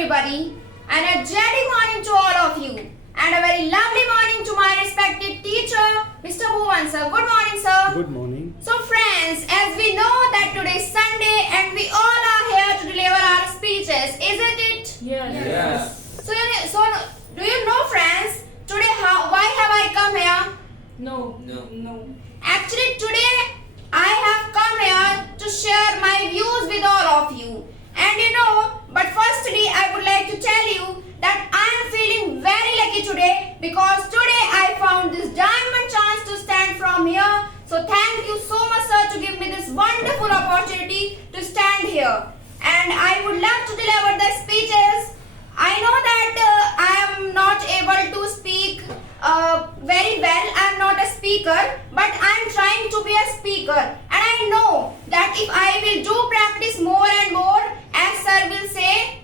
everybody. An energetic morning to all of you. And a very lovely morning to my respected teacher, Mr. Bhuvan sir. Good morning, sir. Good morning. So friends, as we know that today is Sunday and we all are here to deliver our speeches, isn't it? Yes. So do you know, friends, today why have I come here? No. Actually, today I have come here to share my views with all of you. And but firstly, I would like to tell you that I am feeling very lucky today because today I found this diamond chance to stand from here. So thank you so much, sir, to give me this wonderful opportunity to stand here. And I would love to deliver the speeches. I know that I am not able to speak very well. I am not a speaker, but I am trying to be a speaker. And I know that if I will do practice more and more, as sir will say,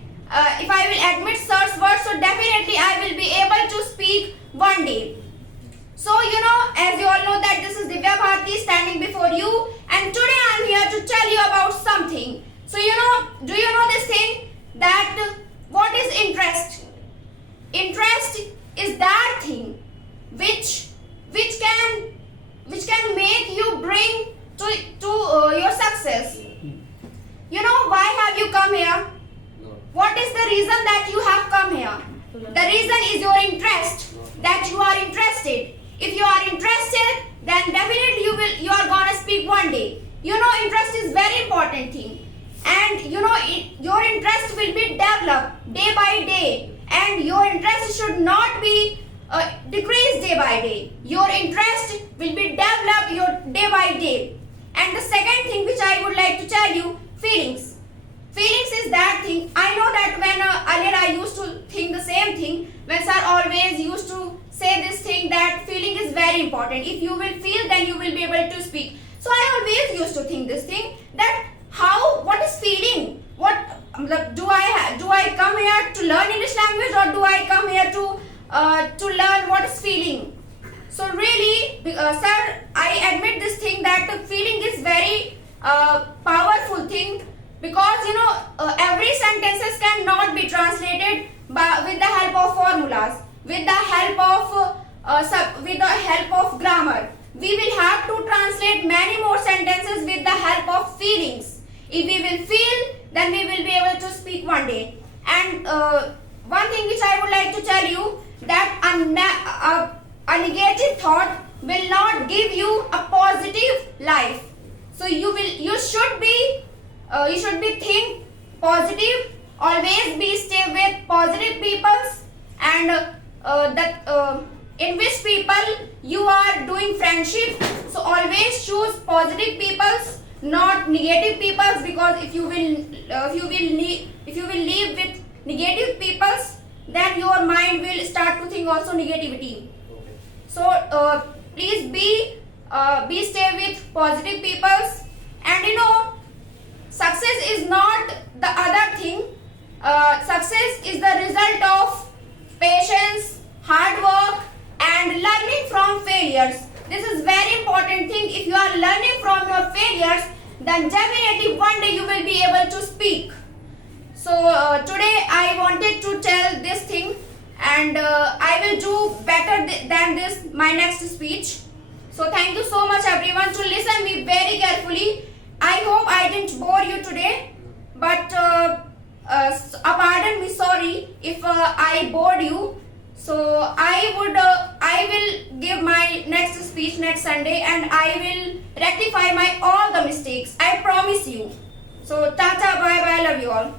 if I will admit sir's words, so definitely I will be able to speak one day. So as you all know that this is Divya Bharti standing before you, and today I am here to tell you about something. So do you know this thing that what is interest? Interest is that thing which can make you bring to your success. Why have you come here? What is the reason that you have come here? The reason is your interest, that you are interested. If you are interested, then definitely you are gonna speak one day. Interest is very important thing, and your interest will be developed day by day, and your interest should not be decreased day by day. Your interest will be developed day by day. And the second thing which I would like to tell you, feelings. Feelings is that thing. I know that when earlier I used to think the same thing, when sir always used to say this thing that feeling is very important. If you will feel, then you will be able to speak. So I always used to think this thing that what is feeling? Do I come here to learn English language, or do I come here to learn what is feeling? So really, sir, I admit this thing that the feeling is very powerful thing, because every sentences cannot be translated with the help of formulas, with the help of grammar. We will have to translate many more sentences with the help of feelings. If we will feel, then we will be able to speak one day. And one thing which I would like to tell you, that a negative thought will not give you a positive life. So you should be think positive. Always stay with positive peoples, and in which people you are doing friendship. So always choose positive peoples, not negative peoples, because if you will live with negative peoples, then your mind will start to think also negativity. So please stay with positive peoples. And success is not the other thing. Success is the result of patience, hard work, and learning from failures. This is very important thing. If you are learning from your failures, then definitely one day you will be able to speak. So today I wanted to tell this thing, and I will do better than this my next speech. So thank you so much everyone to listen me very carefully. I hope I didn't bore you today, but pardon me, sorry if I bored you. So I will give my next speech next Sunday, and I will rectify all the mistakes. I promise you. So tata, bye bye, love you all.